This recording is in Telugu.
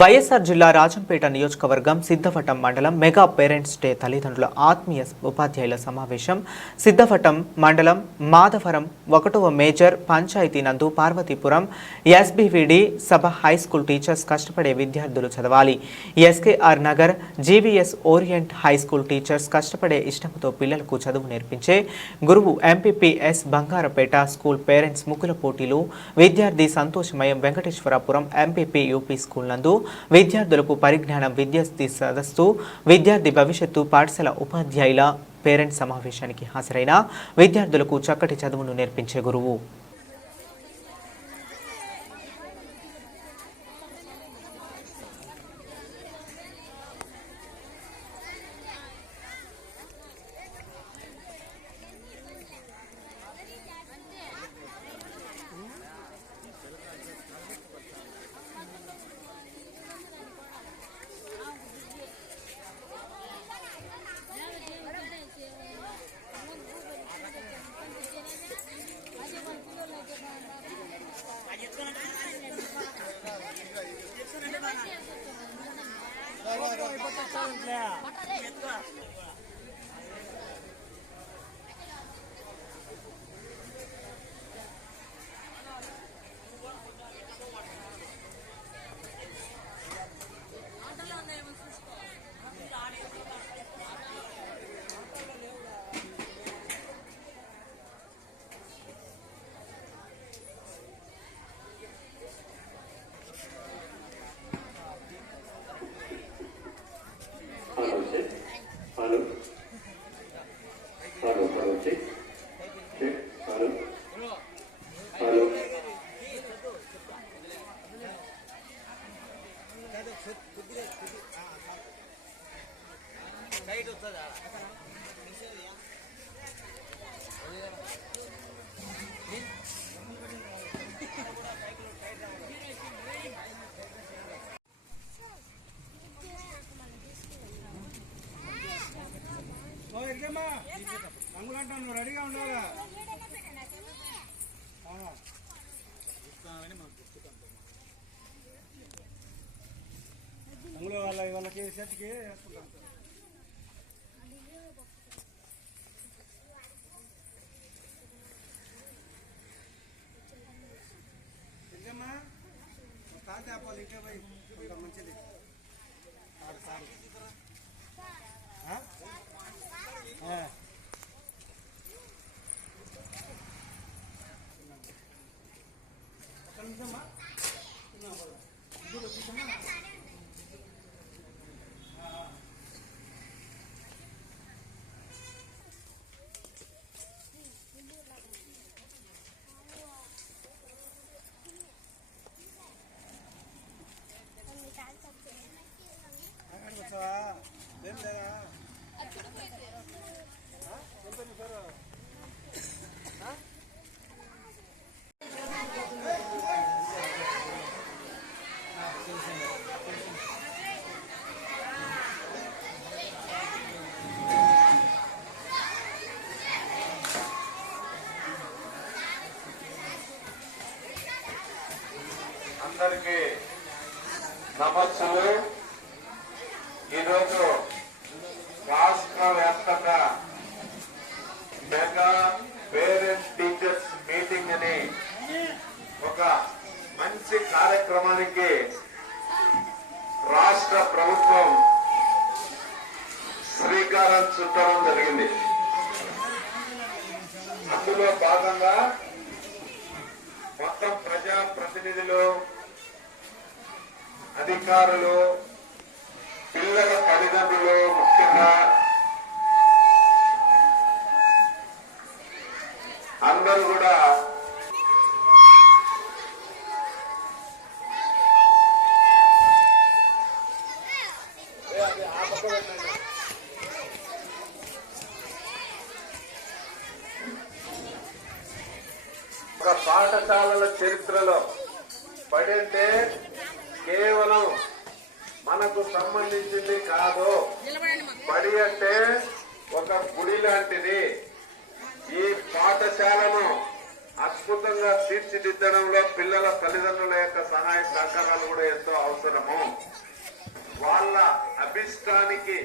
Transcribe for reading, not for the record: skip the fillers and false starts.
వైఎస్ఆర్ జిల్లా రాజంపేట నియోజకవర్గం సిద్ధవటం మండలం మెగా పేరెంట్స్ డే తల్లిదండ్రుల ఆత్మీయ ఉపాధ్యాయుల సమావేశం సిద్ధవటం మండలం మాధవరం 1వ మేజర్ పంచాయతీ నందు పార్వతీపురం ఎస్బీవీడి సభ హైస్కూల్ టీచర్స్ కష్టపడే విద్యార్థులు చదవాలి. SKR Nagar GVS orient high school teachers కష్టపడే ఇష్టంతో పిల్లలకు చదువు నేర్పించే గురువు ఎంపీపీఎస్ బంగారపేట స్కూల్ పేరెంట్స్ ముగ్గుల పోటీలు విద్యార్థి సంతోషమయం వెంకటేశ్వరపురం ఎంపీపీ యూపీ స్కూల్ నందు విద్యార్థులకు పరిజ్ఞానం విద్యార్థి సదస్సు విద్యార్థి భవిష్యత్తు పాఠశాల ఉపాధ్యాయుల పేరెంట్స్ సమావేశానికి హాజరైన విద్యార్థులకు చక్కటి చదువును నేర్పించే గురువు రెడీగా ఉండాలా అందులో వాళ్ళకి సెట్కి తాత అప్పాలి ఇంకే పోయి మంచిది సార్ ఏం లేదా అందరికీ నమస్సులు. ఈరోజు రాష్ట్ర వ్యాప్తంగా మెగా పేరెంట్స్ టీచర్స్ మీటింగ్ అని ఒక మంచి కార్యక్రమానికి రాష్ట్ర ప్రభుత్వం శ్రీకారం చుట్టడం జరిగింది. అందులో భాగంగా మొత్తం ప్రజా ప్రతినిధులు, అధికారులు, పిల్లల తల్లిదండ్రులు, ముఖ్యంగా అందరూ కూడా ఒక పాఠశాలల చరిత్రలో బడి అంటే కేవలం మనకు సంబంధించింది కాదు. బడి అంటే ఒక గుడి లాంటిది. ఈ పాఠశాలను అద్భుతంగా తీర్చిదిద్దడంలో పిల్లల తల్లిదండ్రుల యొక్క సహాయ సహకారాలు కూడా ఎంతో అవసరము. వాళ్ళ అభిష్టానికి